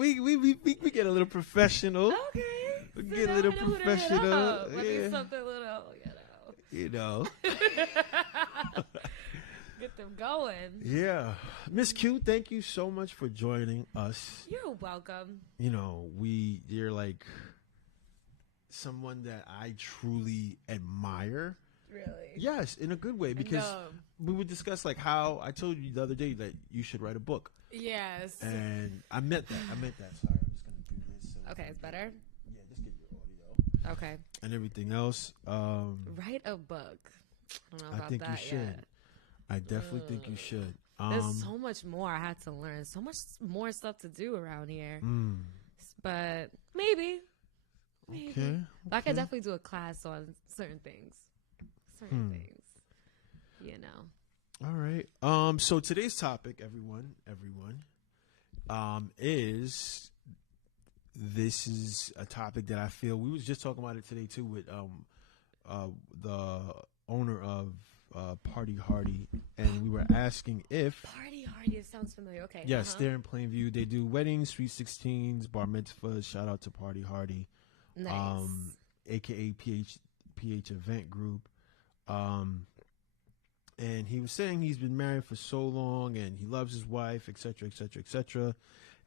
we get a little professional. Okay. We get a little professional. Let me something little, You know. Get them going. Yeah. Miss Q, thank you so much for joining us. You're welcome. You know, you're like someone that I truly admire. Really? Yes, in a good way, because we would discuss like how I told you the other day that you should write a book. Yes. And I meant that. Sorry, I'm just gonna do this. Okay, it's better. Yeah, just get your audio. Okay. And everything else. Write a book. I don't know about think that you should. yet. I definitely think you should. There's so much more I had to learn. So much more stuff to do around here. But maybe. Okay. But I could definitely do a class on certain things. You know. All right. So today's topic, everyone, is this is a topic that I feel we was just talking about it today too with the owner of Party Hardy, and we were asking if Party Hardy, it sounds familiar. Okay. Yes, they're in Plainview. They do weddings, sweet 16s, bar mitzvahs. Shout out to Party Hardy. Nice. AKA PH Event Group. And he was saying he's been married for so long and he loves his wife, etc., etc., etc.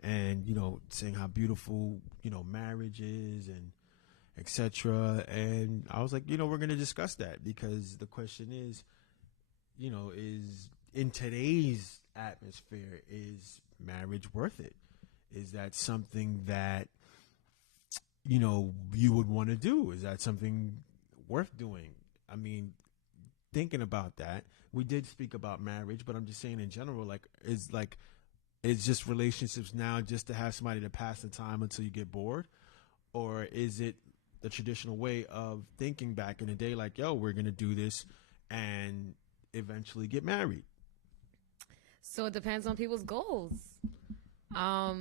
And, you know, saying how beautiful, you know, marriage is and etc. And I was like, you know, we're going to discuss that, because the question is, you know, is in today's atmosphere, is marriage worth it? Is that something that, you know, you would want to do? Is that something worth doing? I mean, thinking about that, we did speak about marriage, but I'm just saying in general, is just relationships now just to have somebody to pass the time until you get bored? Or is it the traditional way of thinking back in the day, like, yo, we're going to do this and eventually get married? So it depends on people's goals. I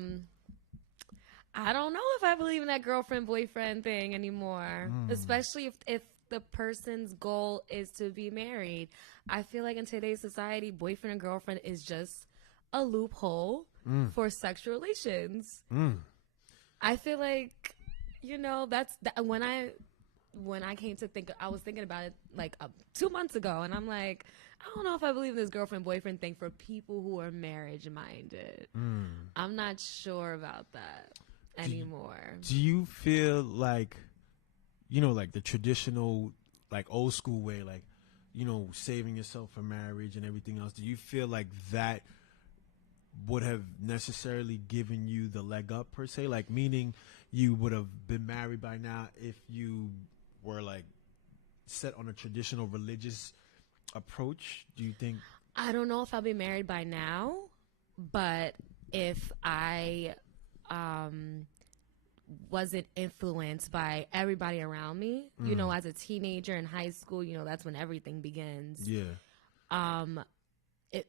don't know if I believe in that girlfriend boyfriend thing anymore, especially if the person's goal is to be married. I feel like in today's society, boyfriend and girlfriend is just a loophole for sexual relations. I feel like, you know, when I came to think, I was thinking about it like 2 months ago, and I'm like, I don't know if I believe in this girlfriend boyfriend thing for people who are marriage minded. I'm not sure about that anymore. Do you feel like, you know, like the traditional, like old school way, like, you know, saving yourself for marriage and everything else, do you feel like that would have necessarily given you the leg up per se? Like, meaning you would have been married by now if you were like set on a traditional religious approach? Do you think? I don't know if I'll be married by now, but if I wasn't influenced by everybody around me, you know, as a teenager in high school, you know, that's when everything begins. Yeah.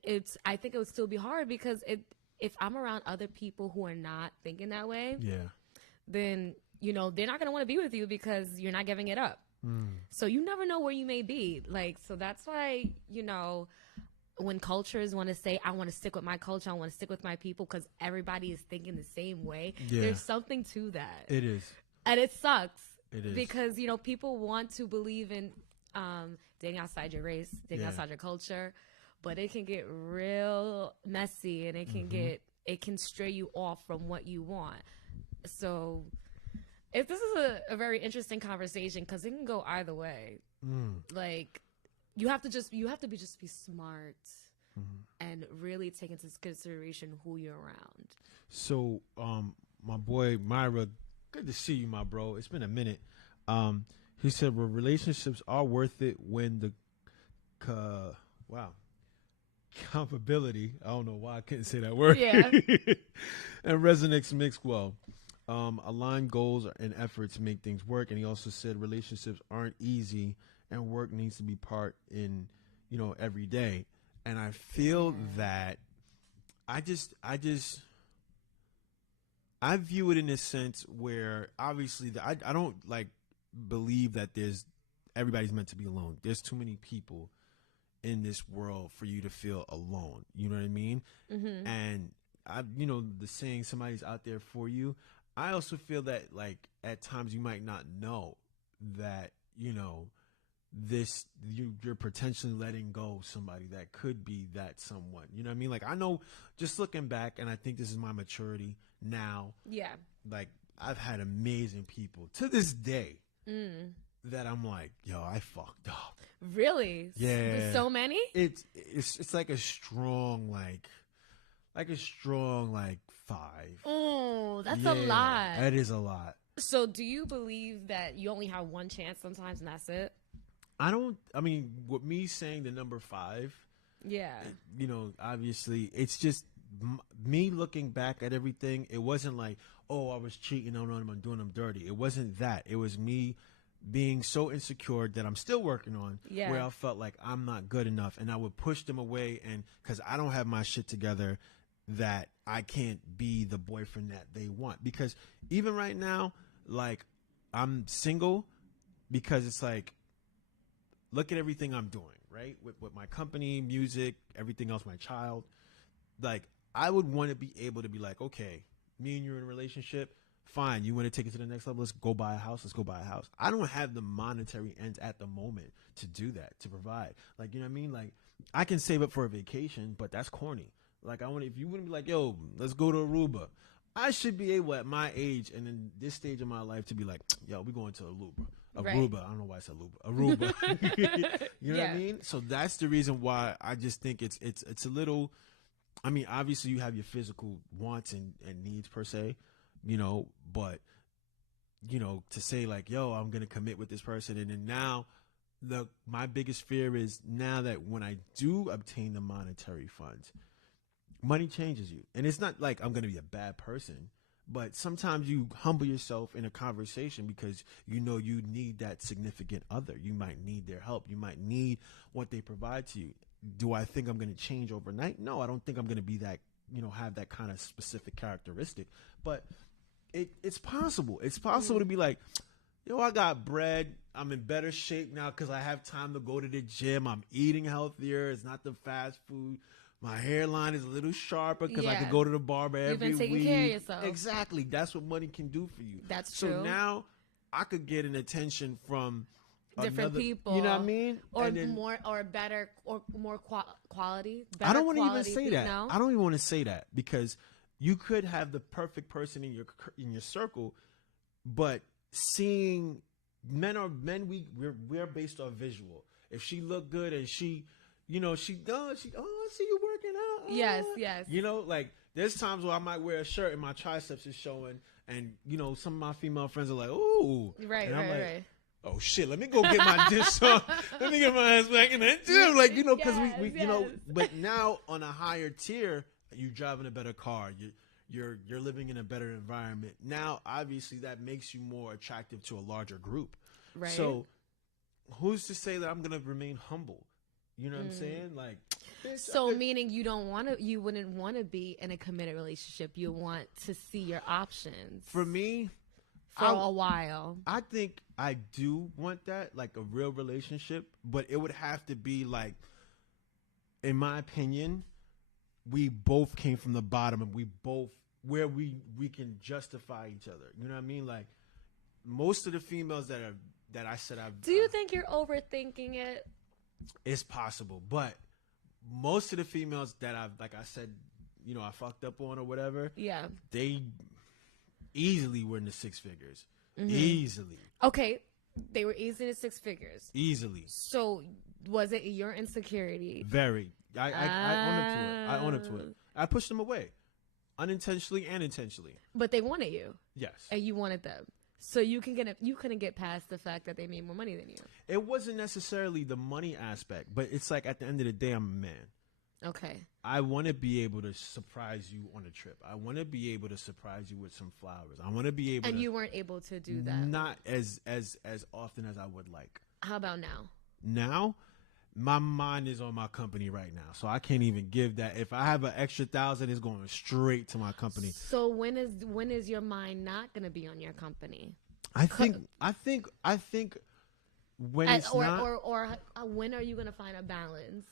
It's I think it would still be hard, because if I'm around other people who are not thinking that way, then, you know, they're not going to want to be with you because you're not giving it up. So you never know where you may be. Like, so that's why, you know, when cultures want to say, I want to stick with my culture, I want to stick with my people because everybody is thinking the same way, there's something to that. It is. And it sucks. It is. Because, you know, people want to believe in dating outside your race, dating outside your culture, but it can get real messy, and it can it can stray you off from what you want. So if this is a very interesting conversation, because it can go either way. Like, you have to be smart and really take into consideration who you're around. So, my boy Myra, good to see you, my bro. It's been a minute. He said, well, relationships are worth it when the comparability, I don't know why I couldn't say that word, and resonates mixed well. Aligned goals and efforts make things work. And he also said relationships aren't easy, and work needs to be part in, you know, every day. And I feel that I view it in a sense where obviously I don't like believe that everybody's meant to be alone. There's too many people in this world for you to feel alone. You know what I mean? And the saying, somebody's out there for you. I also feel that, like, at times you might not know that, you're potentially letting go of somebody that could be that someone. You know what I mean? Like, I know, just looking back, and I think this is my maturity now. Yeah. Like, I've had amazing people to this day that I'm like, yo, I fucked up. Really? Yeah. There's so many? It's like a strong, like 5. Oh, that's a lot. That is a lot. So do you believe that you only have one chance sometimes and that's it? With me saying the number 5, yeah, obviously it's just me looking back at everything. It wasn't like, oh, I was cheating on them, I'm doing them dirty. It wasn't that. It was me being so insecure that I'm still working on, where I felt like I'm not good enough, and I would push them away, and because I don't have my shit together, that I can't be the boyfriend that they want. Because even right now, like, I'm single because it's like, look at everything I'm doing, right? With my company, music, everything else, my child. Like, I would want to be able to be like, okay, me and you are in a relationship. Fine, you want to take it to the next level? Let's go buy a house. Let's go buy a house. I don't have the monetary ends at the moment to do that, to provide. Like, you know what I mean? Like, I can save up for a vacation, but that's corny. Like, if you wouldn't be like, yo, let's go to Aruba. I should be able at my age and in this stage of my life to be like, yo, we're going to Aruba. Aruba. Right. I don't know why I said Aruba. You know what I mean? So that's the reason why I just think it's a little, obviously you have your physical wants and needs per se, but, to say like, yo, I'm going to commit with this person. And then now my biggest fear is now that when I do obtain the monetary funds, money changes you. And it's not like I'm going to be a bad person, but sometimes you humble yourself in a conversation because you need that significant other. You might need their help. You might need what they provide to you. Do I think I'm going to change overnight? No, I don't think I'm going to be that, have that kind of specific characteristic. But it's possible. It's possible to be like, yo, I got bread. I'm in better shape now because I have time to go to the gym. I'm eating healthier. It's not the fast food. My hairline is a little sharper because I could go to the barber every week. You've been taking care of yourself. Exactly. That's what money can do for you. That's true. So now I could get an attention from different people. You know what I mean? Or more, or better, or more quality. I don't want to even say that. I don't even want to say that because you could have the perfect person in your circle, but seeing we're based on visual. If she looked good and she I see you working out. Yes. Like there's times where I might wear a shirt and my triceps is showing, and some of my female friends are like, "Ooh," right, and I'm like, right. Oh shit! Let me go get my dish on. Let me get my ass back in that gym, like because we But now on a higher tier, you're driving a better car. You're living in a better environment. Now, obviously, that makes you more attractive to a larger group. Right. So, who's to say that I'm gonna remain humble? You know what I'm saying? Like, so meaning you wouldn't want to be in a committed relationship. You want to see your options. For me, for a while, I think I do want that, like a real relationship, but it would have to be like, in my opinion, we both came from the bottom and we both where we can justify each other. You know what I mean? Like most of the females that I said I've. Do you think you're overthinking it? It's possible, but most of the females that I've, like I said, I fucked up on or whatever. Yeah. They easily were in the 6 figures. Mm-hmm. Easily. Okay. They were easily in the 6 figures. Easily. So was it your insecurity? Very. I own up to it. I pushed them away. Unintentionally and intentionally. But they wanted you. Yes. And you wanted them. So you couldn't get past the fact that they made more money than you. It wasn't necessarily the money aspect, but it's like at the end of the day, I'm a man. Okay. I want to be able to surprise you on a trip. I want to be able to surprise you with some flowers. I want to be able. And you weren't able to do that. Not as often as I would like. How about now? Now, my mind is on my company right now, so I can't even give that. If I have an extra 1,000, it's going straight to my company. So when is your mind not going to be on your company? I think when it's not, or when are you going to find a balance?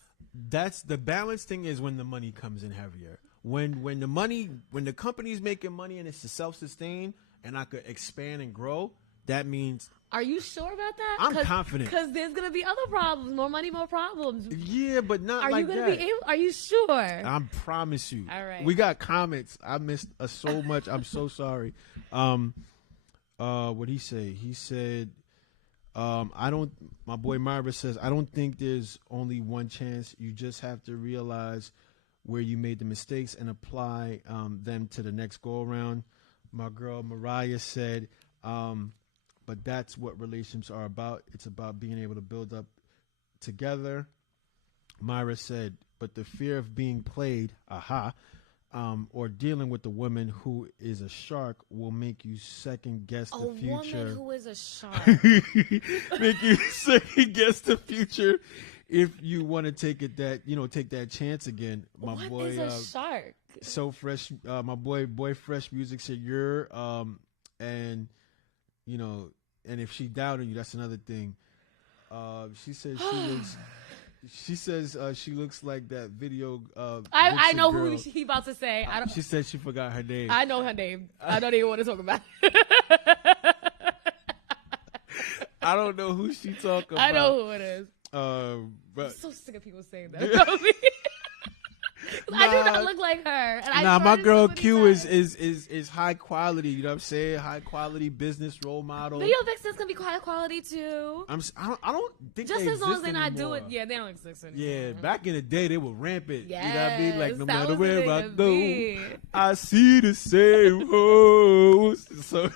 That's the balance thing is when the money comes in heavier. when the company's making money and it's self-sustained and I could expand and grow, that means Are you sure about that? I'm confident. Because there's gonna be other problems. More money, more problems. Yeah, but not Are like you gonna that. be able? Are you sure? I promise you. All right. We got comments. I missed so much. I'm so sorry. What he say? He said, I don't. My boy Myra says, I don't think there's only one chance. You just have to realize where you made the mistakes and apply them to the next go around. My girl Mariah said, but that's what relationships are about. It's about being able to build up together. Myra said, but the fear of being played, or dealing with a woman who is a shark will make you second guess the future. A woman who is a shark. Make you second guess the future if you want to take that chance again. My What boy is a shark? So fresh, my boy Fresh Music said you're and you know, and if she doubted you, that's another thing. She says she says she looks like that video. I know girl. who he about to say. I don't. She said she forgot her name. I know her name. I don't even want to talk about it. I don't know who she talking about. I know who it is. But I'm so sick of people saying that about me. I do not look like her. And my girl Q is high quality. You know what I'm saying? High quality business role model. Video vixens can be high quality too. I don't think just they as long as exist they're not anymore. doing. Yeah, they don't exist anymore. Yeah, back in the day they were rampant. Yes, you know what I mean? Like no that matter was where the I thing to go, be. I see the same hoes. So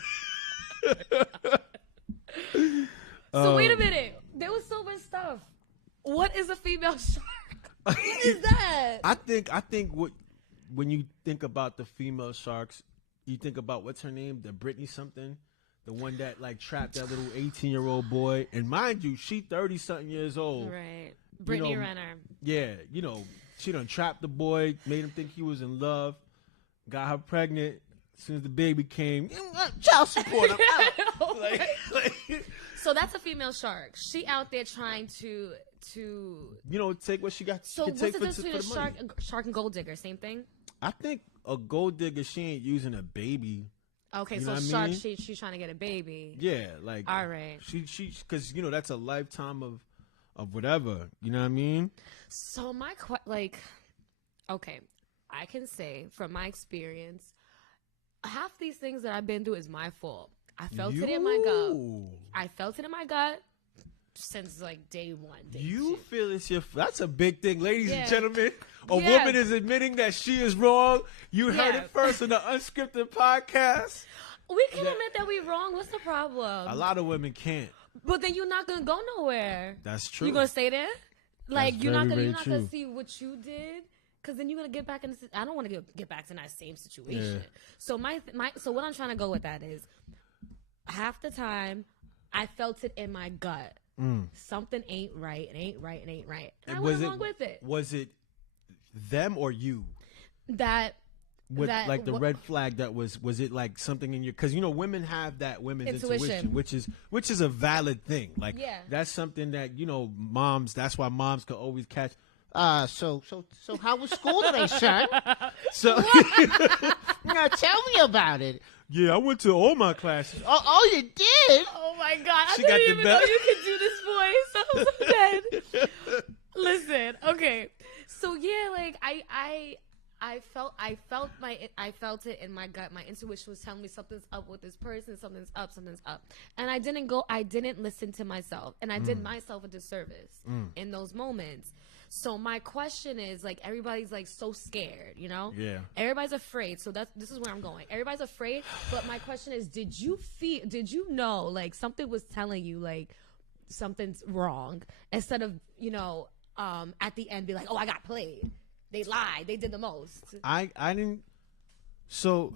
wait a minute. There was so much stuff. What is a female shark? What is that? I think when you think about the female sharks, you think about what's her name, the Britney something, the one that like trapped that little 18-year-old boy, and mind you, she 30-something years old. Right, Brittany You know, Renner. Yeah, you know, she done trapped the boy, made him think he was in love, got her pregnant. As soon as the baby came, child support. So that's a female shark. She out there trying to take what she got. So what's the take difference for between the a money. shark and gold digger? Same thing. I think a gold digger, she ain't using a baby. Okay, You so know what I shark, mean? she's trying to get a baby. Yeah, like All right. She because that's a lifetime of whatever. You know what I mean? So okay, I can say from my experience, half these things that I've been through is my fault. I felt it in my gut. I felt it in my gut since like day one. You feel it's your. That's a big thing, ladies and gentlemen. A Yeah. woman is admitting that she is wrong. You heard Yeah. it first in the Unscripted podcast. We can admit that we're wrong. What's the problem? A lot of women can't. But then you're not gonna go nowhere. That's true. You gonna stay there? Like That's you're not very, gonna very true. see what you did, because then you're gonna get back in. I don't want to get back to that same situation. Yeah. So so what I'm trying to go with that is, half the time, I felt it in my gut. Something ain't right. It ain't right. It ain't right. And I went along with it. Was it them or you? With That like the red flag that was it like something in your, because women have that women's intuition, which is a valid thing. Like that's something that moms, that's why moms can always catch. So how was school today, son? So Now tell me about it. yeah, I went to all my classes. Oh, you did? Oh my God! She I got didn't the even know best. you could do this voice. I'm so dead. Listen, okay. So yeah, like I felt it in my gut. My intuition was telling me something's up with this person. Something's up. And I didn't listen to myself, and I did myself a disservice in those moments. So my question is, like, everybody's like so scared, Yeah. Everybody's afraid. So this is where I'm going. Everybody's afraid. But my question is, did you know, like, something was telling you, like, something's wrong, instead of, at the end be like, oh, I got played. They lied. They did the most. I didn't. So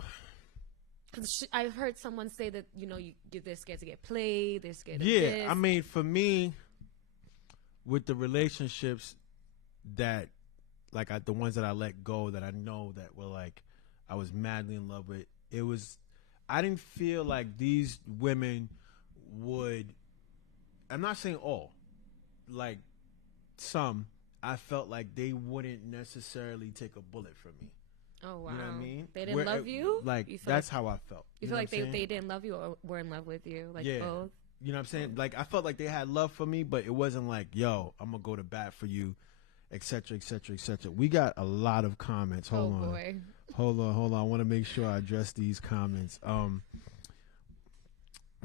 I've heard someone say that, they're scared to get played. They're scared of yeah, this. I mean, for me, with the relationships that, like, the ones that I let go, that I know that were like I was madly in love with, I didn't feel like these women would. I'm not saying all, like some. I felt like they wouldn't necessarily take a bullet for me. Oh wow. You know what I mean? They didn't love you? Like You feel that's how I felt. You feel like they didn't love you or were in love with you, like Yeah. both. You know what I'm saying? Like I felt like they had love for me, but it wasn't like, yo, I'm gonna go to bat for you, etc., etc., etc. We got a lot of comments. Hold on. Boy. Hold on. I want to make sure I address these comments.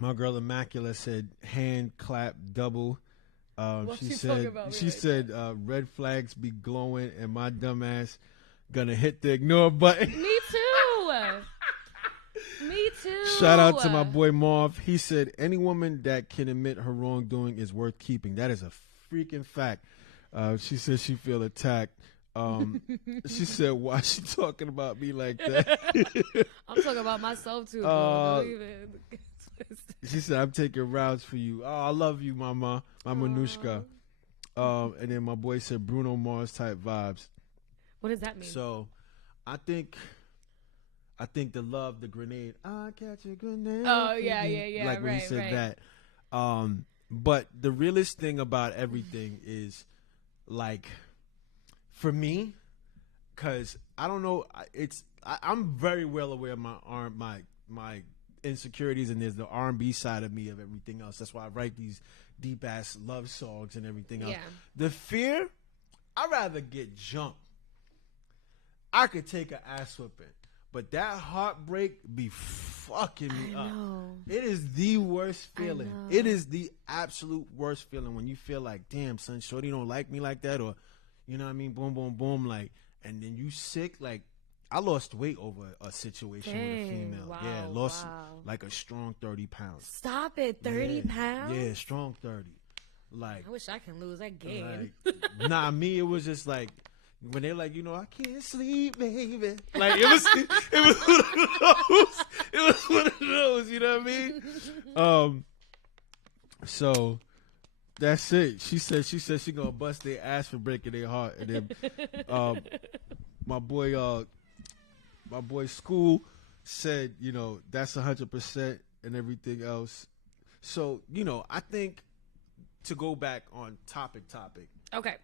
My girl Immaculate said hand clap double. What's She she said talking about me she like said red flags be glowing and my dumb ass gonna hit the ignore button. Me too. Me too. Shout out to my boy Marv. He said any woman that can admit her wrongdoing is worth keeping. That is a freaking fact. She said she feel attacked. She said, "Why she talking about me like that?" I'm talking about myself too. Don't even. She said, "I'm taking rounds for you." Oh, I love you, Mama, my Manushka. And then my boy said, "Bruno Mars type vibes." What does that mean? So, I think the love, the grenade. I catch a grenade. Oh yeah. Like when he right, said right. that. But the realest thing about everything is, like, for me, because I don't know, I'm very well aware of my insecurities, and there's the R&B side of me of everything else. That's why I write these deep ass love songs and everything else. Yeah. The fear, I'd rather get jumped. I could take an ass whipping, but that heartbreak be fucking me up. It is the worst feeling. It is the absolute worst feeling when you feel like, damn, son, shorty don't like me like that, or you know what I mean, boom, boom, boom, like, and then you sick. Like, I lost weight over a situation with a female. Wow, yeah, lost wow. like a strong 30 pounds. Stop it, 30 pounds? Yeah, strong 30. Like, I wish I can lose. I gain. like, nah, me, it was just like, when they're like, you know, I can't sleep, baby. Like, it was one of those. It was one of those, you know what I mean? So that's it. She said she gonna bust their ass for breaking their heart. And then my boy School said, you know, that's 100% and everything else. So, you know, I think to go back on topic. Okay.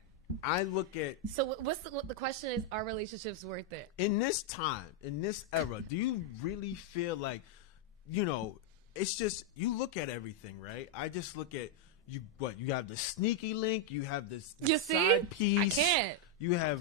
I look at, So what the question is, are relationships worth it? in this time, in this era, do you really feel like, you know, it's just, you look at everything, right? I just look at, you have the sneaky link, you have this You side see? piece. I can't. You have,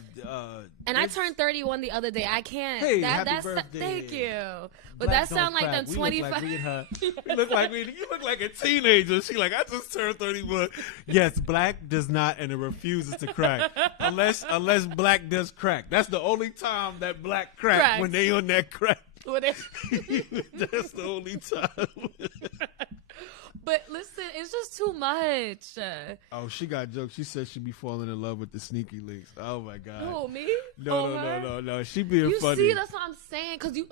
And I turned 31 the other day. I can't. Hey, happy that's birthday. Thank you. But Black that don't sound like crack. them We look 25. like me and her. We look like you look like a teenager. She like, I just turned 31. Yes, black does not, and it refuses to crack unless black does crack. That's the only time that black crack Cracks. when they on that crack. What it- That's the only time. But listen, it's just too much. Oh, she got jokes. She said she be falling in love with the sneaky links. Oh my god. Who, me? No. She being You funny. see, that's what I'm saying. Cause you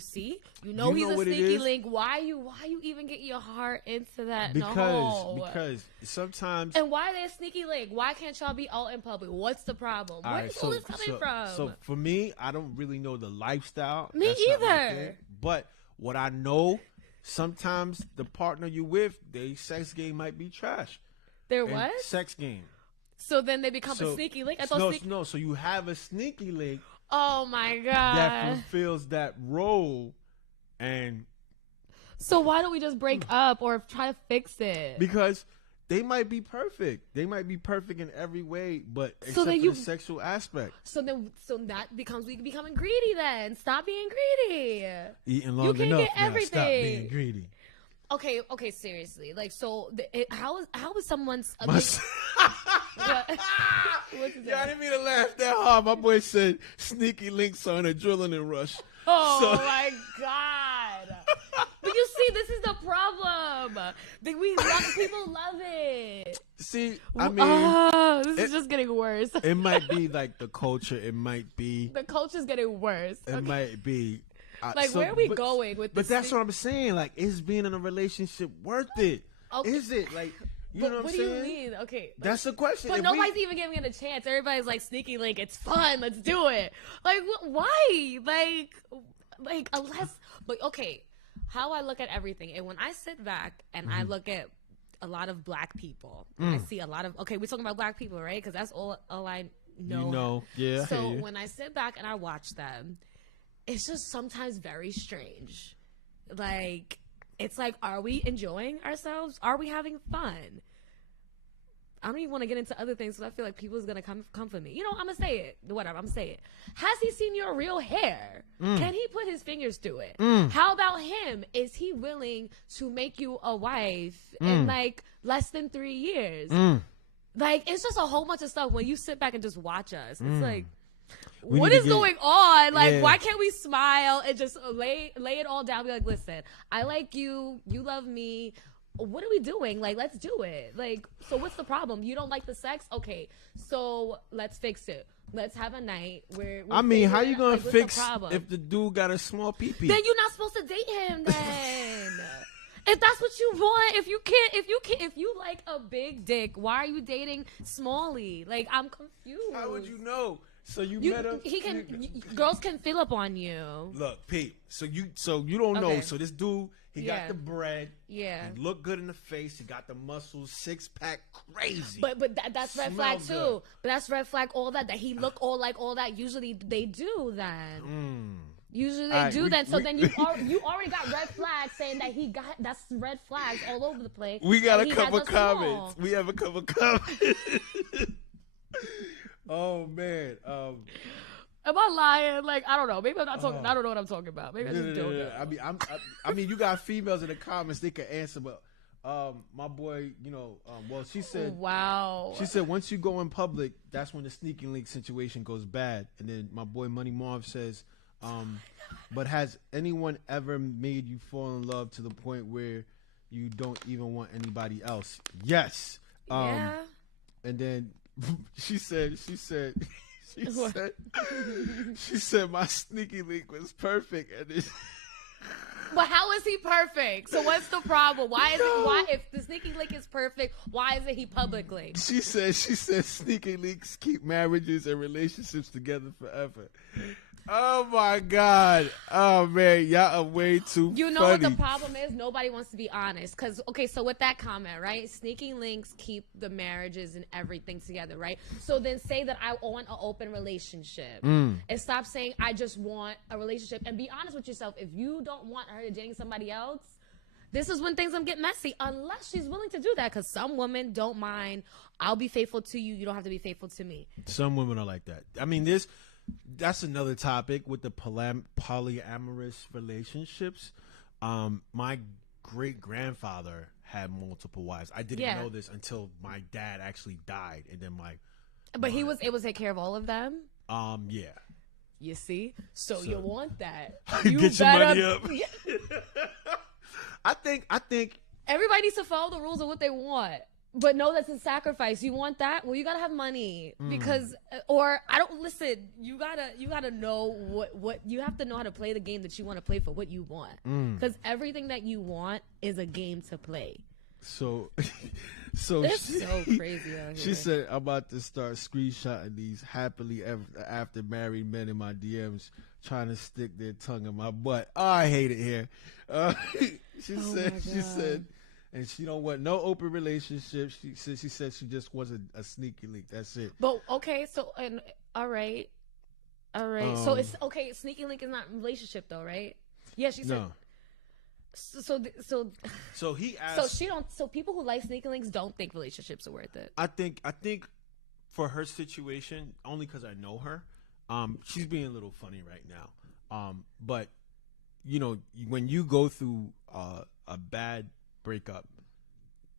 see, you know he's a what it sneaky is? link. Why you even get your heart into that? Because sometimes. And why they sneaky link? Why can't y'all be out in public? What's the problem? All Where's right, all this coming from? So for me, I don't really know the lifestyle. Me That's not my either. thing. But what I know, sometimes the partner you with, their sex game might be trash. Their And what? Sex game. So then they become So- a sneaky link. I thought No. So you have a sneaky link Oh my that god. fulfills that role, and So why don't we just break up or try to fix it? because they might be perfect. They might be perfect in every way, but So except then for you- the sexual aspect. So that becomes we becoming greedy then. Stop being greedy. Eating long can't enough get now. Stop everything. being greedy. Okay, seriously. Like, so how is someone's My what? What's his Yeah, I name? didn't mean to laugh that hard. My boy said sneaky links on adrenaline rush. Oh So- my god! But you see, this is the problem. People love it. See, I mean, oh, this is it- just getting worse. it might be like the culture. It might be. The culture's getting worse. It Okay. might be. Like, where are we going with But this? that's what I'm saying. Like, is being in a relationship worth it? Okay. Is it? Like, you But know what what I'm do saying? you mean? Okay. That's the question. But If nobody's even giving it a chance. Everybody's like sneaky link. It's fun. Let's do it. Like why? Like unless. But okay, how I look at everything, and when I sit back and I look at a lot of black people, and I see a lot of. Okay, we're talking about black people, right? Because that's all I know. You know, yeah. I hear So you. when I sit back and I watch them, it's just sometimes very strange. Like, it's like, are we enjoying ourselves? Are we having fun? I don't even want to get into other things because I feel like people is going to come for me. You know, I'm going to say it. Whatever, I'm going to say it. Has he seen your real hair? Can he put his fingers through it? How about him? Is he willing to make you a wife in like less than 3 years? Like, it's just a whole bunch of stuff when you sit back and just watch us. It's like, what is going on? Like, why can't we smile and just lay it all down? Be like, listen, I like you. You love me. What are we doing? Like, let's do it. Like, so what's the problem? You don't like the sex? Okay, so let's fix it. Let's have a night where I mean, how you gonna like, fix if the dude got a small pee-pee? Then you're not supposed to date him then. If that's what you want, if you like a big dick, why are you dating Smalley? Like, I'm confused. How would you know? So you met him. Girls can fill up on you. Look, Pete. So you don't know. Okay. So this dude, he got the bread. Yeah. He looked good in the face. He got the muscles, 6-pack, crazy. But that's red flag too. Good. But that's red flag. All that he look all that. Usually they do that. Usually they do that. So then you already got red flags saying that that's red flags all over the place. We got a couple comments. We have a couple comments. Oh man. Am I lying? Like, I don't know. Maybe I'm not talking. I don't know what I'm talking about. Maybe I just don't know. I mean, you got females in the comments. They can answer, but my boy, well, she said. Wow. She said once you go in public, that's when the sneaking link situation goes bad. And then my boy Money Marv says, but has anyone ever made you fall in love to the point where you don't even want anybody else? Yes. Yeah. And then she said my sneaky link was perfect, and but how is he perfect? So what's the problem? Why if the sneaky link is perfect, why isn't he publicly? She said sneaky links keep marriages and relationships together forever. Oh my God. Oh man, y'all are way too funny. You know what the problem is? Nobody wants to be honest. Cause okay, so with that comment, right? Sneaking links keep the marriages and everything together, right? So then say that I want an open relationship. And stop saying I just want a relationship. And be honest with yourself. If you don't want her dating somebody else, this is when things gonna get messy. Unless she's willing to do that. Cause some women don't mind. I'll be faithful to you. You don't have to be faithful to me. Some women are like that. I mean, that's another topic with the polyamorous relationships. My great grandfather had multiple wives. I didn't know this until my dad actually died, and then But he was able to take care of all of them. Yeah. You see, so you want that? You get your money up. I think everybody needs to follow the rules of what they want. But no, that's a sacrifice. You want that? Well, you gotta have money because, or I don't listen. You gotta know what you have to know how to play the game that you want to play for what you want. Because everything that you want is a game to play. So it's so crazy out here. She said, "I'm about to start screenshotting these happily after married men in my DMs, trying to stick their tongue in my butt. Oh, I hate it here." She said. And she don't want no open relationship. She said she just wants a sneaky link. That's it. But okay, so all right. So it's okay. Sneaky link is not relationship though, right? Yeah, she said. No. So he asked. So she don't. So people who like sneaky links don't think relationships are worth it. I think for her situation, only because I know her, she's being a little funny right now. But when you go through a bad breakup,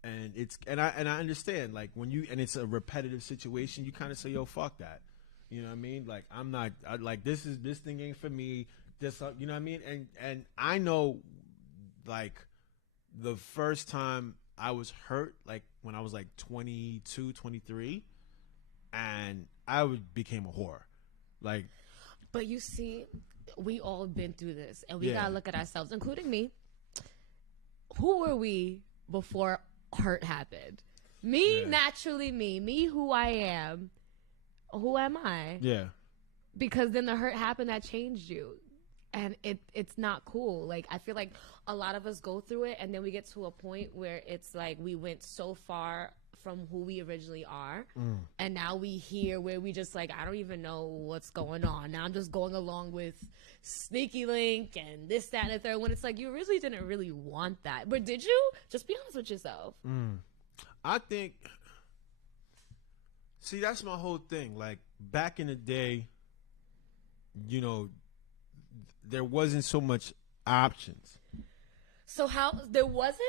and I understand, like, when it's a repetitive situation, you kind of say, yo, fuck that, you know what I mean? Like, I'm not like this thing ain't for me, this, you know what I mean? And I know, like, the first time I was hurt, like when I was like 22, 23, and became a whore, like. But you see, we all been through this, and we gotta look at ourselves, including me. Who were we before hurt happened? Naturally me who I am. Who am I? Yeah. Because then the hurt happened that changed you. And it's not cool. Like, I feel like a lot of us go through it, and then we get to a point where it's like we went so far from who we originally are. Mm. And now we here where we just like, I don't even know what's going on. Now I'm just going along with sneaky link and this, that, and the third, when it's like, you originally didn't really want that. But did you? Just be honest with yourself. I think, see, that's my whole thing. Like, back in the day, you know, there wasn't so much options. So how, there wasn't?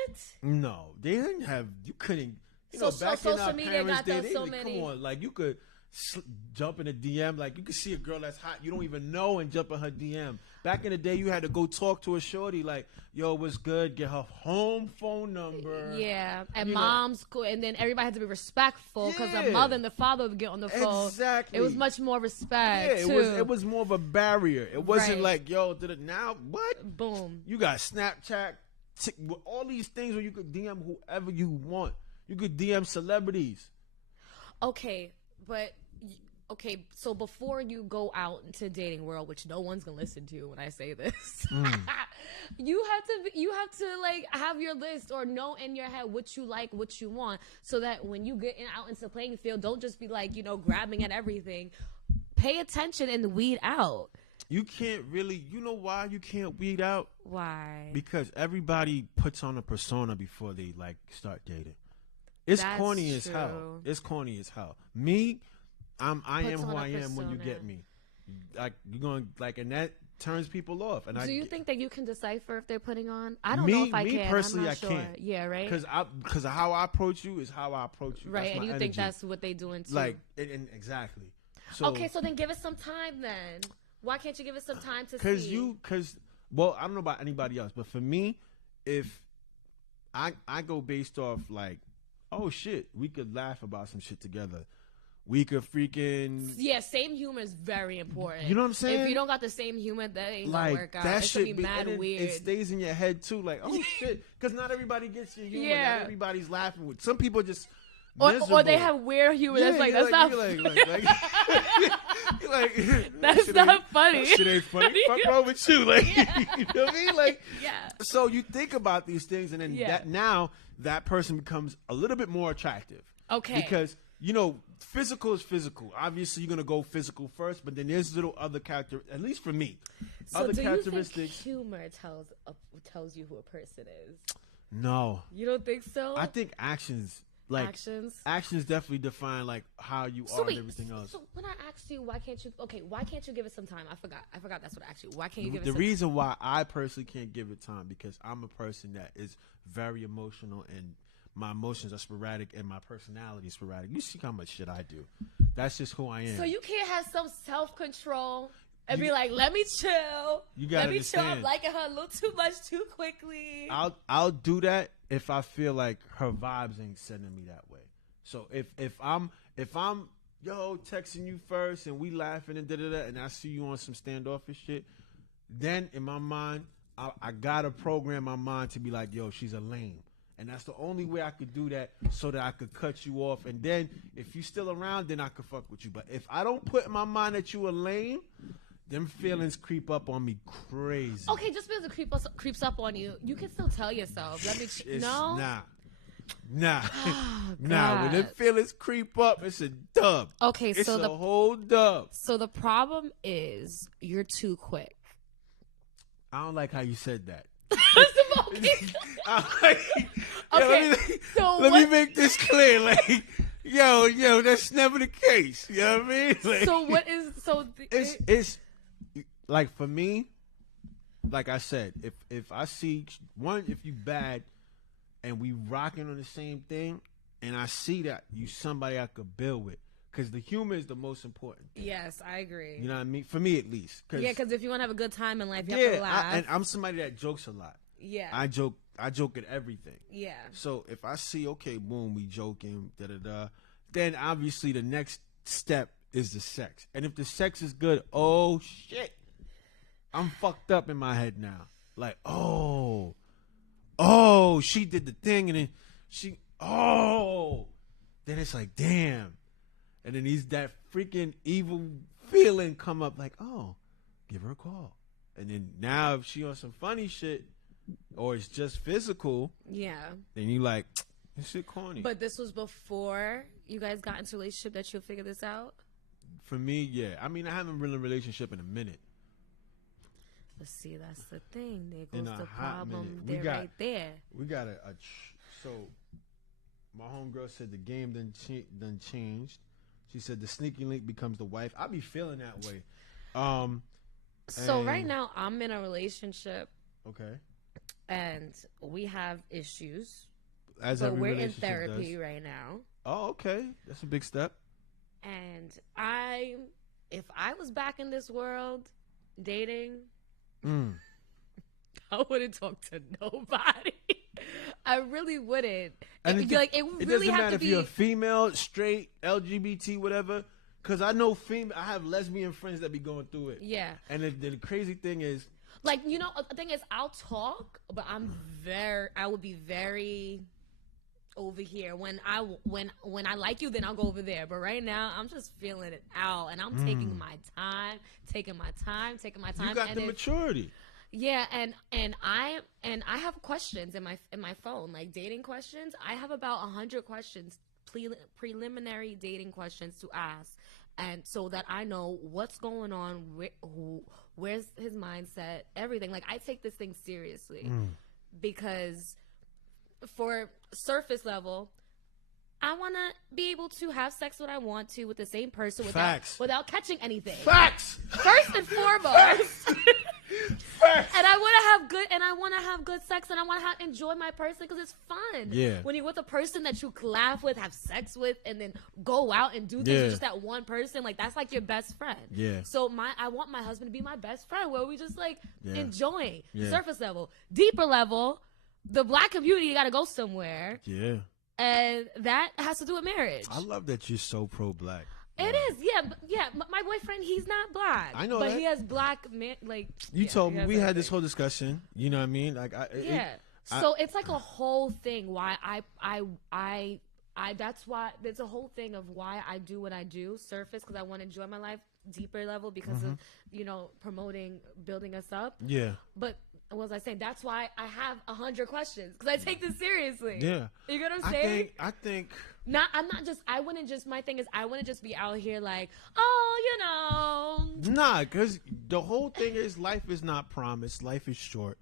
No, they didn't have, you couldn't, you So- know, so back in social our media parents' got day, those they so didn't- many- come on, like, you could jump in a DM, like, you could see a girl that's hot, you don't even know, and jump in her DM. Back in the day, you had to go talk to a shorty, like, yo, what's good, get her home phone number. Yeah, and You know. mom's cool, and then everybody had to be respectful because the Yeah. mother and the father would get on the phone. Exactly. It was much more Yeah, respect. it was more of a barrier. It wasn't Right. like, yo, did it now? What? Boom. You got Snapchat, with all these things where you could DM whoever you want. You could DM celebrities. Okay, but okay, so before you go out into the dating world, which no one's gonna listen to when I say this, you have to like have your list or know in your head what you like, what you want, so that when you get out into the playing field, don't just be like, grabbing at everything. Pay attention and weed out. You can't really, you know why you can't weed out? Why? Because everybody puts on a persona before they like start dating. It's That's corny as true. hell. It's corny as hell. Me, I Puts am who on a I am when you persona. get me. Like you're going like, and that turns people off. And Do you think that you can decipher if they're putting on? I don't Me- know if I me can. personally, I'm not I sure. can't. Yeah, right. Because how I approach you is how I approach you. Right, That's and my you think energy. that's what they doing too. like and exactly. So, Okay, so then give it some time then. Why can't you give it some time to Because see? well, I don't know about anybody else, but for me, if I go based off like, oh shit, we could laugh about some shit together. We could freaking Yeah, same humor is very important. You know what I'm saying? If you don't got the same humor, that ain't gonna like work out. that It's shit gonna be mad and then weird. It stays in your head too, like oh shit, because not everybody gets your humor. Yeah. Not everybody's laughing with. Some people just or miserable. they have weird humor. Yeah, that's like you're that's not. you're you're like That's shit not ain't- funny. That shit ain't funny. Fuck wrong with you, like you know what I mean, like. Yeah. So you think about these things, and then Yeah. that person becomes a little bit more attractive. Okay. Because physical is physical. Obviously, you're gonna go physical first, but then there's little other character. At least for me, So other do you think characteristics. humor tells you who a person is? No, You don't think so? I think actions. Like Actions. actions definitely define like how you So are wait, and everything else. so when I asked you why can't you give it some time? I forgot that's what I asked you. Why can't you give it The some reason why I personally can't give it time because I'm a person that is very emotional and my emotions are sporadic and my personality is sporadic. You see how much shit I do. That's just who I am. So you can't have some self-control and be You- like, let me chill. You gotta Let me chill. I'm understand. liking her a little too much too quickly. I'll do that if I feel like her vibes ain't sending me that way. So if I'm texting you first and we laughing and and I see you on some standoffish shit, then in my mind I gotta program my mind to be like, yo, she's a lame. And that's the only way I could do that so that I could cut you off. And then if you still around, then I could fuck with you. But if I don't put in my mind that you a lame, them feelings creep up on me crazy. Okay, just because it creeps up on you, you can still tell yourself. Let me. It's- No. Nah. Oh, Nah, when them God. feelings creep up, it's a dub. Okay, It's so a the whole dub. so the problem is you're too quick. I don't like how you said that. Okay. Let So me what- make this clear. Like, yo, that's never the case. You know what I mean? Like, So what is so? it's like for me, like I said, if I see if you bad and we rocking on the same thing, and I see that you somebody I could build with, because the humor is the most important. Yes, I agree. You know what I mean? For me, at least. Yeah, because if you want to have a good time in life, you have to laugh. and I'm somebody that jokes a lot. yeah. I joke at everything. yeah. So if I see, okay, boom, we joking, then obviously the next step is the sex. And if the sex is good, oh shit, I'm fucked up in my head now. Like, oh, she did the thing, and then then it's like, damn. And then that freaking evil feeling come up like, oh, give her a call. And then now if she on some funny shit or it's just physical, Yeah. then you like, This shit corny. But this was before you guys got into a relationship that you'll figure this out? For me, yeah. I mean, I haven't been in a relationship in a minute. Let's see, that's the thing. There In goes a the hot problem. minute. They're right there. We got so my homegirl said the game done changed. She said the sneaky link becomes the wife. I be feeling that way. So right now I'm in a relationship. Okay. And we have issues. As but every we're in relationship therapy does. right now. Oh, okay. That's a big step. And if I was back in this world dating, I wouldn't talk to nobody. I really wouldn't. And it really doesn't matter have to if be you're a female, straight, LGBT, whatever. Because I know I have lesbian friends that be going through it. Yeah. And the crazy thing is, like, you know, the thing is, I'll talk, but I would be very over here. When I like you, then I'll go over there. But right now, I'm just feeling it out, and I'm taking my time. you got the maturity. Yeah, and I have questions in my phone, like dating questions. I have about 100 questions, preliminary dating questions to ask, and so that I know what's going on, where's his mindset, everything. Like, I take this thing seriously because for surface level, I want to be able to have sex when I want to with the same person without catching anything. Facts. First and foremost. Facts. And I want to have good sex, and I want to enjoy my person because it's fun. Yeah. When you're with a person that you laugh with, have sex with, and then go out and do things with just that one person, like, that's like your best friend. Yeah. So I want my husband to be my best friend, where we just like enjoying Yeah. surface level, deeper level. The black community, you got to go somewhere. Yeah. And that has to do with marriage. I love that you're so pro-black. It is, yeah. My boyfriend, he's not black. I know but that. he has black man. Like, You told me he has we had everything. this whole discussion. You know what I mean? Like, So it's like a whole thing. Why that's why there's a whole thing of why I do what I do. Surface, because I want to enjoy my life. Deeper level, because of promoting, building us up. Yeah. But what was I saying? That's why I have 100 questions, because I take this seriously. Yeah. You get what I'm saying? I think. I wouldn't just. My thing is, I wouldn't just be out here like, oh, Nah, because the whole thing is life is not promised. Life is short.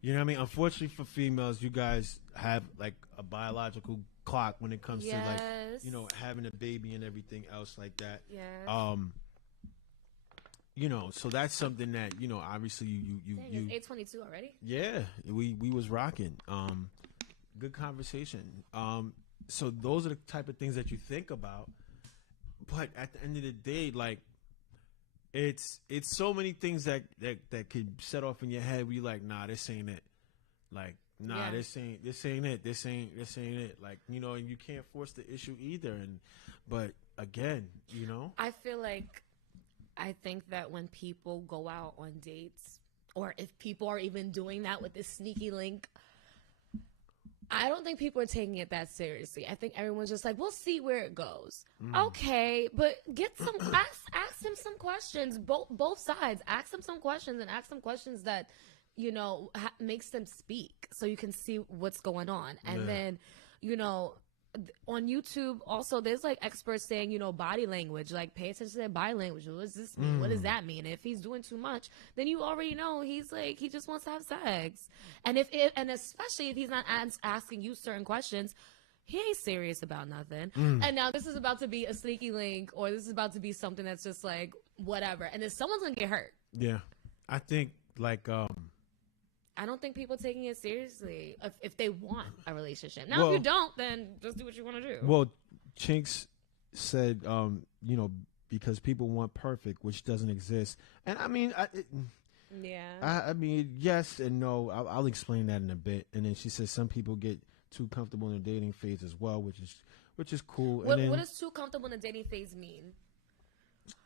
You know what I mean? Unfortunately for females, you guys have like a biological clock when it comes to like, having a baby and everything else like that. Yeah. So that's something that, obviously you Dang, it's 8:22 already? Yeah, we was rocking. Good conversation. So those are the type of things that you think about. But at the end of the day, like, it's so many things that could set off in your head where you're like, nah, this ain't it. Like, nah, this ain't it. This ain't it. Like, and you can't force the issue either. But again, I feel like, I think that when people go out on dates, or if people are even doing that with this sneaky link, I don't think people are taking it that seriously. I think everyone's just like, we'll see where it goes. Okay, but ask him some questions. Both sides, ask them some questions, and ask them questions that makes them speak, so you can see what's going on. And then on YouTube also, there's like experts saying, body language, like, pay attention to their body language. What does this mean? What does that mean? If he's doing too much, then you already know he's like, he just wants to have sex. And and especially if he's not asking you certain questions, he ain't serious about nothing. And now this is about to be a sneaky link, or this is about to be something that's just like whatever, and then someone's gonna get hurt. Yeah, I think like I don't think people are taking it seriously if they want a relationship. Now, if you don't, then just do what you want to do. Well, Chinks said, because people want perfect, which doesn't exist. And I mean, I mean, yes and no. I'll explain that in a bit. And then she says some people get too comfortable in the dating phase as well, which is cool. What does too comfortable in the dating phase mean?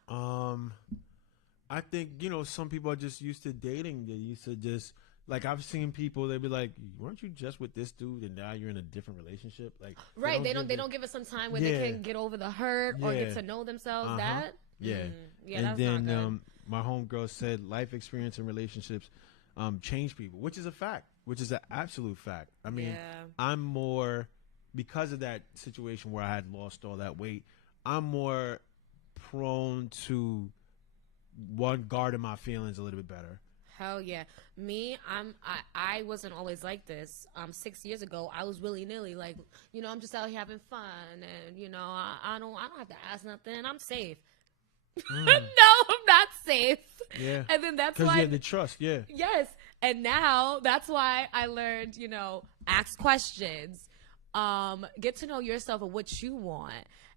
I think, some people are just used to dating. They used to just, like, I've seen people, they'd be like, weren't you just with this dude and now you're in a different relationship? Like, right, they don't give us some time where they can get over the hurt or get to know themselves. That and that's then not good. My homegirl said life experience and relationships change people, which is a fact, which is an absolute fact. I mean, I'm more because of that situation where I had lost all that weight, I'm more prone to guarding my feelings a little bit better. Hell yeah. Me, I wasn't always like this. 6 years ago, I was willy nilly, like, I'm just out here having fun, and I don't have to ask nothing. I'm safe. No, I'm not safe. Yeah. And then that's Because why you had the trust, yeah. yes. And now that's why I learned, ask questions, get to know yourself and what you want.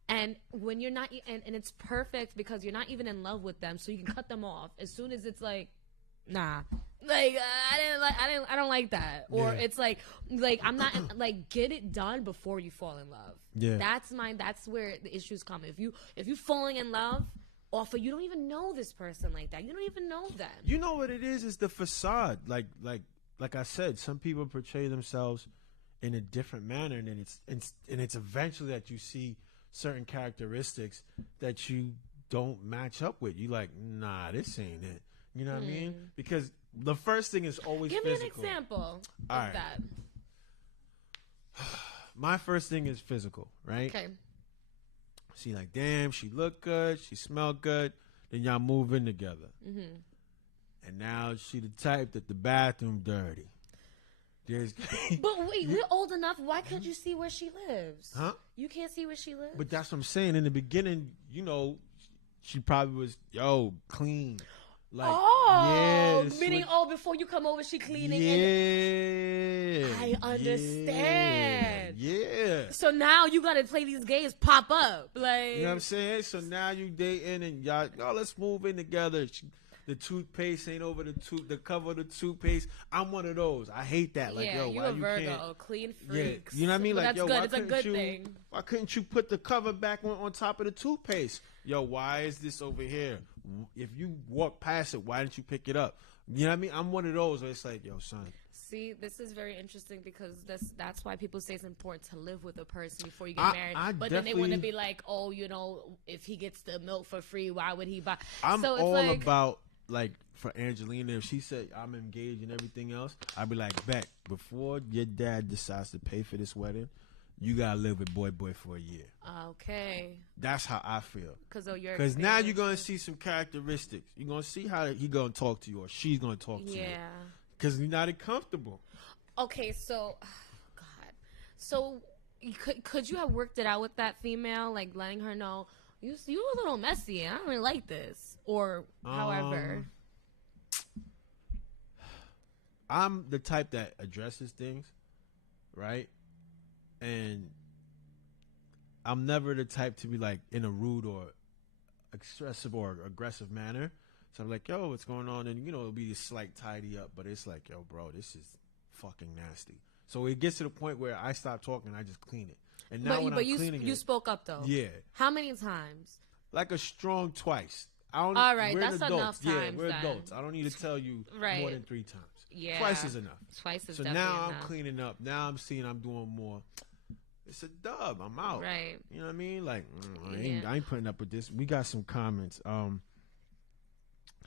And when you're not, and it's perfect because you're not even in love with them, so you can cut them off as soon as it's like, nah, like I don't like that, or Yeah. it's like I'm not like, get it done before you fall in love. Yeah. That's where the issues come. If you falling in love off of, you don't even know this person like that. You don't even know them. You know what it is? It's the facade. Like I said, some people portray themselves in a different manner, and it's eventually that you see certain characteristics that you don't match up with. You like, nah, this ain't it. You know what I mean? Because the first thing is always Give physical. me an example All of right. that. My first thing is physical, right? Okay. She like, damn, she look good, she smell good. Then y'all move in together, and now she the type that the bathroom dirty. But wait, we're old enough. Why can't you see where she lives? Huh? You can't see where she lives? But that's what I'm saying. In the beginning, she probably was clean. Like, yeah, meaning before you come over, she cleaning. Yeah, I understand. Yeah. So now you gotta play these games pop up, like, You know what I'm saying? So now you dating and y'all let's move in together. The toothpaste ain't over the cover of the toothpaste. I'm one of those. I hate that. Like, yeah, yo, you why a you Virgo, can't? clean Yeah, freaks. you know what I mean? But Like, that's yo, good. why It's a couldn't good you? thing. Why couldn't you put the cover back on top of the toothpaste? Yo, why is this over here? If you walk past it, why didn't you pick it up? You know what I mean? I'm one of those where it's like, yo, son. See, this is very interesting because that's why people say it's important to live with a person before you get married. But then they want to be like, oh, if he gets the milk for free, why would he buy? I'm so it's all like, about, like, for Angelina, if she said I'm engaged and everything else, I'd be like, Beck, before your dad decides to pay for this wedding, you gotta live with boy for a year. okay, That's how I feel. because Now you're gonna see some characteristics. You're gonna see how he gonna talk to you or she's gonna talk to you. yeah. Because you're not comfortable. Okay, so, God, so could you have worked it out with that female, like letting her know you a little messy and I don't really like this, or however. I'm the type that addresses things, right? And I'm never the type to be like in a rude or expressive or aggressive manner. So I'm like, yo, what's going on? And it'll be a slight tidy up, but it's like, yo, bro, this is fucking nasty. So it gets to the point where I stop talking, I just clean it. And now when I'm cleaning it, you spoke up though. yeah, How many times? like a strong twice. I don't. All right, we're that's adults. enough Yeah, times we're then. adults. I don't need to tell you Right. more than 3 times. Yeah, Twice is enough. Twice is So definitely now I'm enough. cleaning up. Now I'm seeing I'm doing more. It's a dub. I'm out. Right. You know what I mean? Like, Yeah. I ain't putting up with this. We got some comments.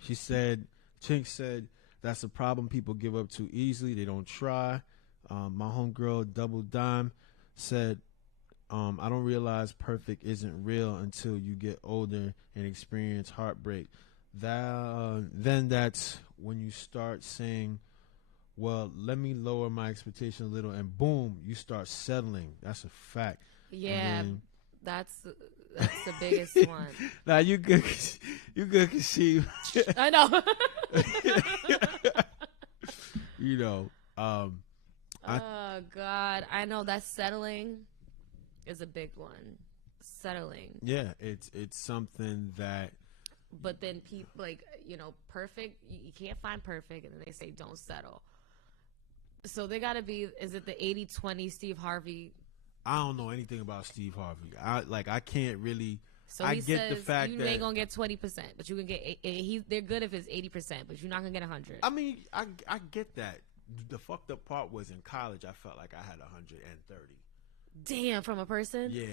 She said, Chink said, that's a problem. People give up too easily. They don't try. My homegirl, Double Dime, said, I don't realize perfect isn't real until you get older and experience heartbreak. Then that's when you start saying, well, let me lower my expectation a little, and boom, you start settling. That's a fact. Yeah, And that's the biggest one. now you good, cause she, I know. Oh God, I know that settling is a big one. Settling. yeah, it's something that. But then people perfect. You can't find perfect, and then they say don't settle. So they gotta be. Is it the 80-20 Steve Harvey? I don't know anything about Steve Harvey. I can't really. So I he get says the fact you that ain't gonna get 20%, but you can get. They're good if it's 80%, but you're not gonna get 100. I mean, I get that. The fucked up part was in college. I felt like I had 130. Damn, from a person. Yeah.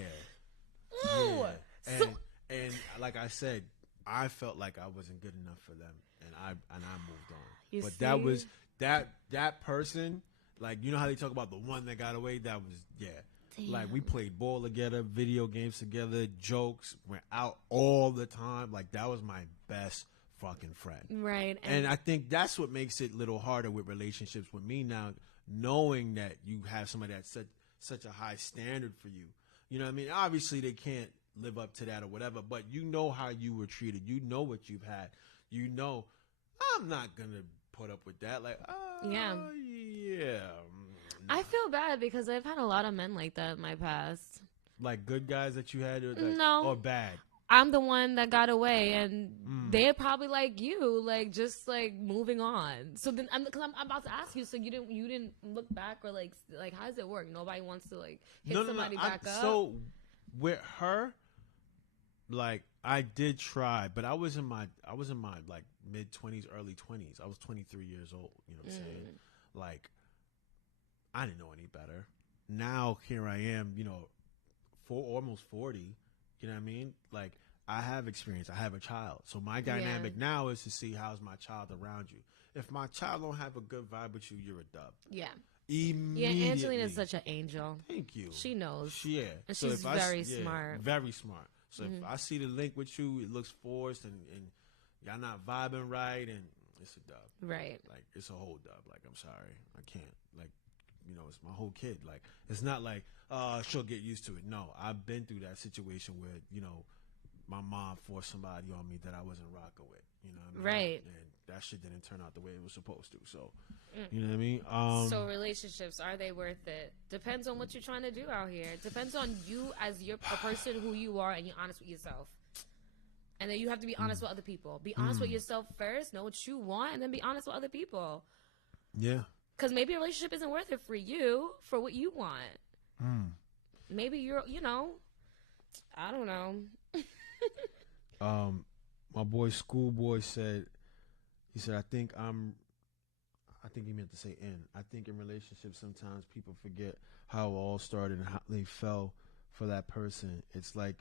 Ooh. Yeah. So And like I said, I felt like I wasn't good enough for them, and I moved on. You But that see? was that person. Like, you know how they talk about the one that got away? That was Like, we played ball together, video games together, jokes, went out all the time. Like, that was my best fucking friend. Right. And I think that's what makes it a little harder with relationships with me now, knowing that you have somebody that's such a high standard for you. You know what I mean? Obviously, they can't live up to that or whatever, but you know how you were treated. You know what you've had. You know, I'm not going to put up with that. Like, yeah. Nah. I feel bad because I've had a lot of men like that in my past. Like good guys that you had, or No. or bad. I'm the one that got away, and they're probably like you, like just like moving on. So then, I'm about to ask you. So you didn't look back, or like how does it work? Nobody wants to like hit somebody back up. So with her, like I did try, but I was in my like mid 20s, early 20s. I was 23 years old. You know what I'm saying? Like I didn't know any better. Now here I am, you know, almost 40. You know what I mean? Like, I have experience. I have a child. So my dynamic now is to see how's my child around you. If my child don't have a good vibe with you, you're a dub. Yeah. Immediately. Yeah, Angelina's such an angel. Thank you. She knows. Yeah. And so she's very smart. Very smart. So if I see the link with you, it looks forced and y'all not vibing right, and it's a dub. Right. Like, it's a whole dub. Like, I'm sorry. I can't. Like, you know, it's my whole kid. Like, it's not like, she'll get used to it. No, I've been through that situation where, you know, my mom forced somebody on me that I wasn't rocking with. You know what I mean? Right. And that shit didn't turn out the way it was supposed to. So, you know what I mean? So relationships, are they worth it? Depends on what you're trying to do out here. It depends on you as a person who you are, and you're honest with yourself. And then you have to be honest with other people. Be honest with yourself first. Know what you want, and then be honest with other people. Yeah. Because maybe a relationship isn't worth it for you, for what you want. Maybe you're, you know, I don't know. My boy Schoolboy said, I think he meant to say I think in relationships sometimes people forget how it all started and how they fell for that person. It's like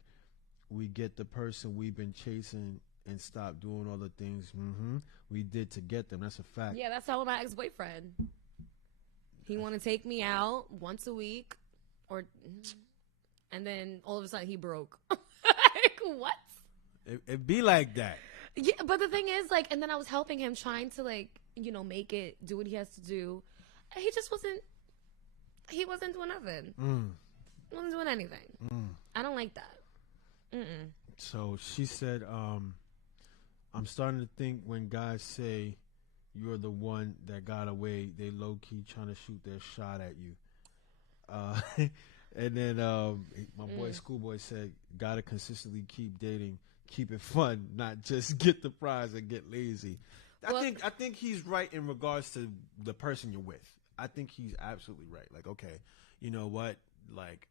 we get the person we've been chasing and stop doing all the things we did to get them. That's a fact. Yeah, that's how my ex-boyfriend. He want to take me out once a week, and then all of a sudden he broke. Like, what? It be like that. Yeah, but the thing is, like, and then I was helping him, trying to, like, you know, make it, do what he has to do. And he just wasn't doing nothing. He wasn't doing anything. I don't like that. So she said, I'm starting to think when guys say you're the one that got away, they low-key trying to shoot their shot at you. And then my boy Schoolboy said, gotta consistently keep dating, keep it fun, not just get the prize and get lazy. I think he's right in regards to the person you're with. I think he's absolutely right. Like, okay, you know what? Like,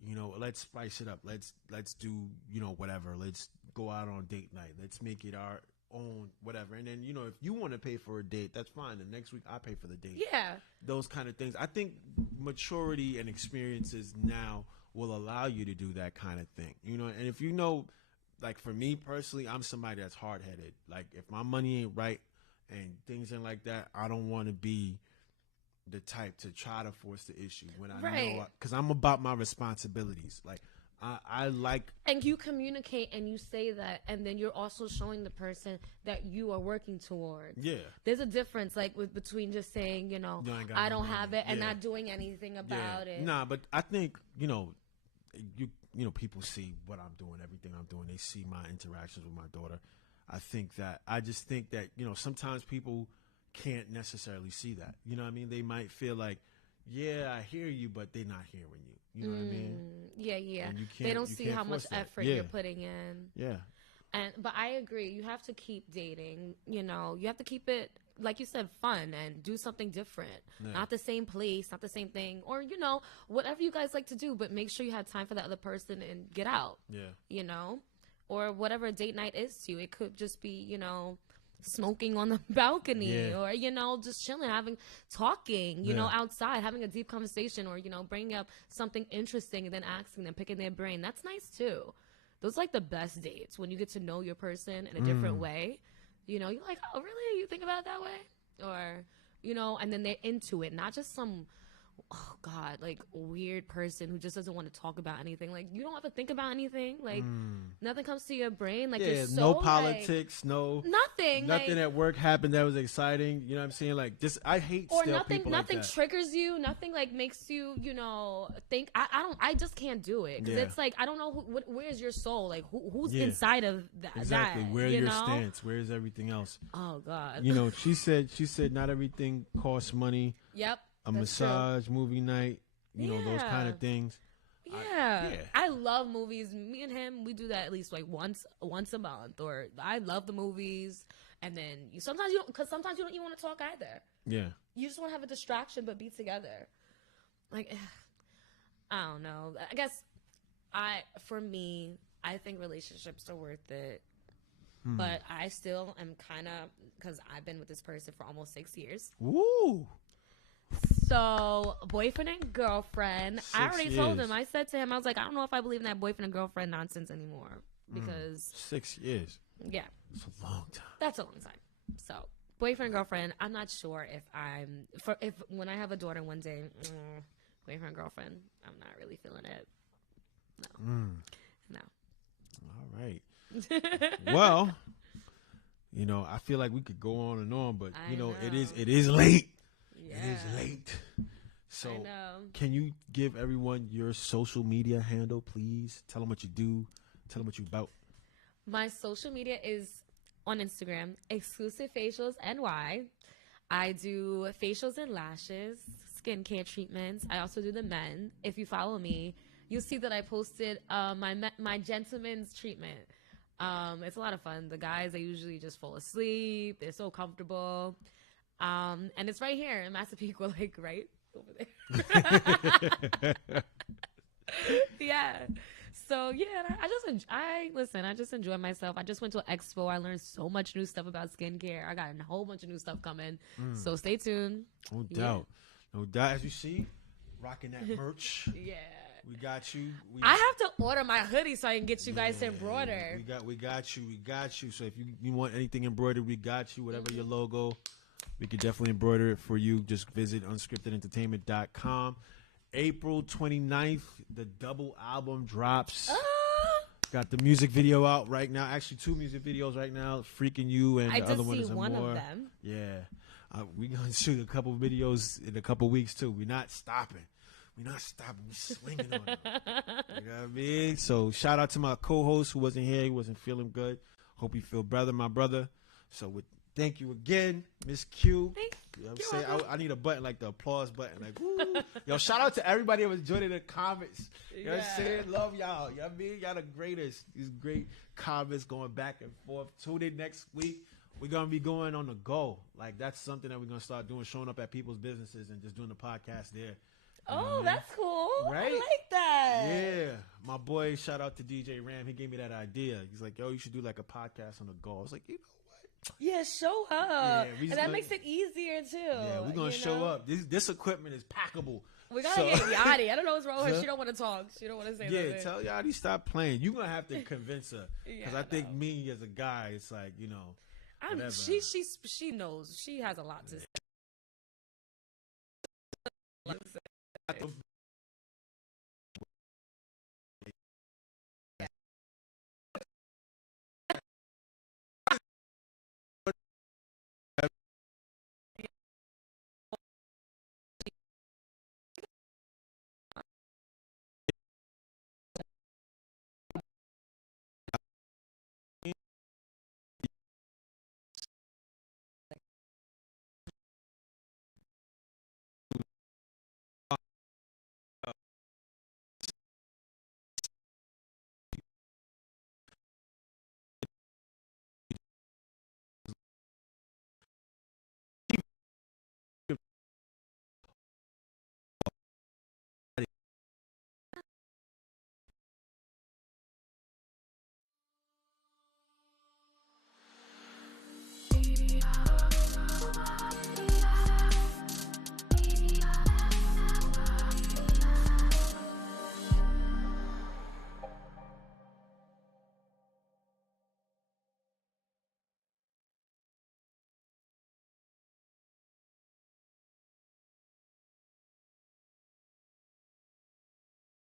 you know, let's spice it up. Let's do, you know, whatever. Let's go out on date night. Let's make it our own whatever. And then, you know, if you want to pay for a date, that's fine. The next week I pay for the date. Yeah. Those kind of things. I think maturity and experiences now will allow you to do that kind of thing. You know, and if you know, like for me personally, I'm somebody that's hard-headed. Like if my money ain't right and things ain't like that, I don't want to be the type to try to force the issue when I know, because I'm about my responsibilities. Like I like, and you communicate and you say that, and then you're also showing the person that you are working towards. Yeah, there's a difference, like between just saying, you know, I don't have it, and not doing anything about it. Nah, but I think you know, people see what I'm doing, everything I'm doing. They see my interactions with my daughter. I just think that you know, sometimes people can't necessarily see that. You know what I mean? They might feel like, yeah, I hear you, but they're not hearing you. You know what I mean? Yeah. They don't see how much effort you're putting in. Yeah. But I agree. You have to keep dating. You know, you have to keep it, like you said, fun and do something different. Yeah. Not the same place, not the same thing. Or, you know, whatever you guys like to do, but make sure you have time for that other person and get out. Yeah. You know? Or whatever a date night is to you. It could just be, you know, smoking on the balcony or, you know, just chilling, talking, you know, outside, having a deep conversation, or, you know, bringing up something interesting and then asking them, picking their brain. That's nice too. Those are like the best dates, when you get to know your person in a different way. You know, you're like, oh, really? You think about it that way? Or, you know, and then they're into it, not just some oh God, like weird person who just doesn't want to talk about anything. Like you don't have to think about anything. Like nothing comes to your brain. Like Yeah, you're so no like, politics, no nothing. nothing like, at work happened that was exciting. You know what I'm saying? Like just I hate or still nothing people nothing like that. triggers you, nothing like makes you, you know, think. I just can't do it because Yeah. it's like I don't know where's your soul, like who's Yeah. inside of that. Exactly. That, Where you your know? stance? Where's everything else? Oh God. You know, she said not everything costs money. Yep. A that's true. massage, movie night, you know, those kind Yeah. of things. Yeah. yeah. I love movies. Me and him, we do that at least like once a month. Or I love the movies, and then sometimes you don't, because sometimes you don't even want to talk either. Yeah. You just want to have a distraction, but be together. Like, I don't know. I guess for me, I think relationships are worth it. But I still am kind of, because I've been with this person for almost 6 years. Woo! So, boyfriend and girlfriend. I 6 already told years. him. I said to him, I was like, I don't know if I believe in that boyfriend and girlfriend nonsense anymore. Because, 6 years. yeah, It's a long time. that's a long time. So, boyfriend and girlfriend. I'm not sure if if when I have a daughter one day, boyfriend and girlfriend, I'm not really feeling it. No. All right. Well, you know, I feel like we could go on and on, but I you know, know. it is late. Yeah. It is late. So, I know. can you give everyone your social media handle, please? Tell them what you do. Tell them what you about. My social media is on Instagram, Exclusive Facials NY. I do facials and lashes, skincare treatments. I also do the men. If you follow me, you'll see that I posted my gentleman's treatment. It's a lot of fun. The guys, they usually just fall asleep. They're so comfortable. And it's right here in Massapequa, like right over there. Yeah. So yeah, I just enjoy myself. I just went to an expo. I learned so much new stuff about skincare. I got a whole bunch of new stuff coming. So stay tuned. No doubt. No doubt. As you see, rocking that merch. Yeah. We got you. I have to order my hoodie so I can get you guys to embroider. We got you. So if you want anything embroidered, we got you. Whatever your logo, we could definitely embroider it for you. Just visit unscriptedentertainment.com. April 29th, the double album drops. Got the music video out right now. Actually, 2 music videos right now. Freaking You and I the just other one see is one more. of them. Yeah. We're going to shoot a couple videos in a couple weeks, too. We're not stopping. We're swinging on them. You know what I mean? So shout out to my co-host who wasn't here. He wasn't feeling good. Hope you feel better, my brother. So thank you again, Miss Q. You know what I'm saying? I need a button like the applause button. Like, woo. Yo, shout out to everybody that was joining the comments. You know what I'm saying? Love y'all. You know what I mean? Y'all the greatest. These great comments going back and forth. Tune in next week. We're going to be going on the go. Like, that's something that we're going to start doing, showing up at people's businesses and just doing the podcast there. Oh, that's cool. Right? I like that. Yeah. My boy, shout out to DJ Ram. He gave me that idea. He's like, yo, you should do like a podcast on the go. I was like, you know what? Yeah, show up. Yeah, and that makes it easier, too. Yeah, we're going to show up. This equipment is packable. We got to get Yachty. I don't know what's wrong with her. She don't want to talk. She don't want to say Yeah, nothing. tell Yachty stop playing. You're going to have to convince her. Because Yeah, I think me as a guy, it's like, you know. Whatever. She knows. She has a lot to say.